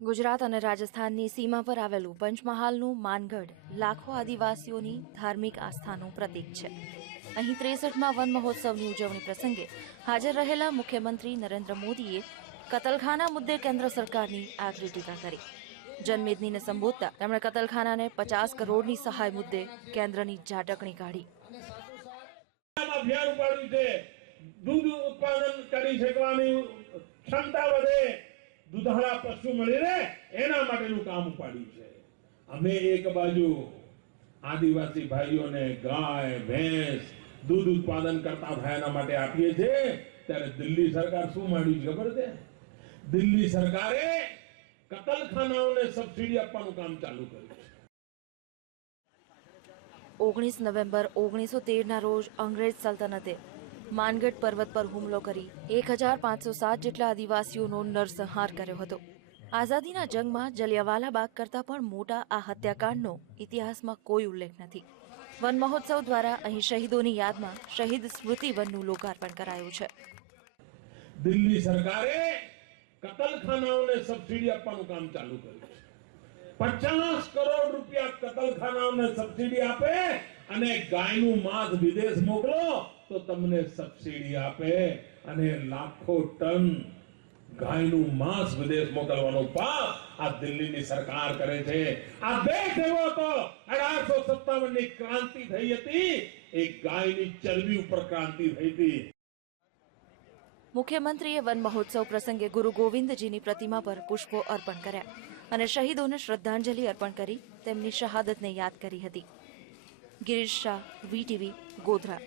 ગુજરાત અને રાજસ્થાનની સીમા પર આવેલું પંચમહાલનું માનગઢ લાખો આદિવાસીઓની ધાર્મિક આસ્થાનું પ્રતીક છે. અહીં ત્રેસઠમાં વન મહોત્સવની ઉજવણી પ્રસંગે હાજર રહેલા મુખ્યમંત્રી નરેન્દ્ર મોદીએ કતલખાના મુદ્દે કેન્દ્ર સરકારની આકરી ટીકા કરી. જનમેદનીને સંબોધતા તેમણે કતલખાનાને પચાસ કરોડની સહાય મુદ્દે કેન્દ્રની ઝાટકણી કાઢી. દૂધ ઉત્પાદન કરી શકવાની ક્ષમતા દૂધાળા પશુ મળી રહે એના માટેનું કામ ઉપાડ્યું છે. અમે એક બાજુ આદિવાસી ભાઈઓને ગાય, ભેંસ, દૂધ ઉત્પાદન કરતા ભાઈના માટે આપીએ છીએ, ત્યારે દિલ્હી સરકાર શું માંડ્યું છે ખબર છે? દિલ્હી સરકારે કતલખાનાઓને સબસિડી આપવાનું કામ ચાલુ કર્યું છે. ઓગણીસ નવેમ્બર ઓગણીસો તેરના રોજ અંગ્રેજ સલ્તનતે માનગઢ પર્વત પર હુમલો કરી એક હજાર પાંચસો સાત જેટલા આદિવાસીઓનો નરસંહાર કર્યો હતો. આઝાદીના જંગમાં જલિયાવાલા બાગ કરતાં પણ મોટા આ હત્યાકાંડનો ઇતિહાસમાં કોઈ ઉલ્લેખ નથી. વન મહોત્સવ દ્વારા અહીં શહીદોની યાદમાં શહીદ સ્મૃતિ વનનું લોકાર્પણ કરાયું છે. દિલ્હી સરકારે કતલખાનાઓને સબસિડી આપવાનું કામ ચાલુ કર્યું પચાસ કરોડ રૂપિયા કતલખાનાઓને સબસિડી આપે અને ગાયનું માંસ વિદેશ મોકલો, તો તમને સબસિડી આપે અને લાખો ટન ગાયનું માંસ વિદેશ મોકલવાનો પાપ આ દિલ્હીની સરકાર કરે છે. આ દેશ એવો હતો, અઢારસો સત્તાવનની ક્રાંતિ થઈ હતી, એ ગાયની ચરબી ઉપર ક્રાંતિ થઈ હતી. મુખ્યમંત્રીએ વન મહોત્સવ પ્રસંગે ગુરુ ગોવિંદજીની પ્રતિમા પર પુષ્પો અર્પણ કર્યા અને શહીદોને શ્રદ્ધાંજલિ અર્પણ કરી તેમની શહાદતને યાદ કરી હતી. ગિરીશ શાહ વીટીવી ગોધરા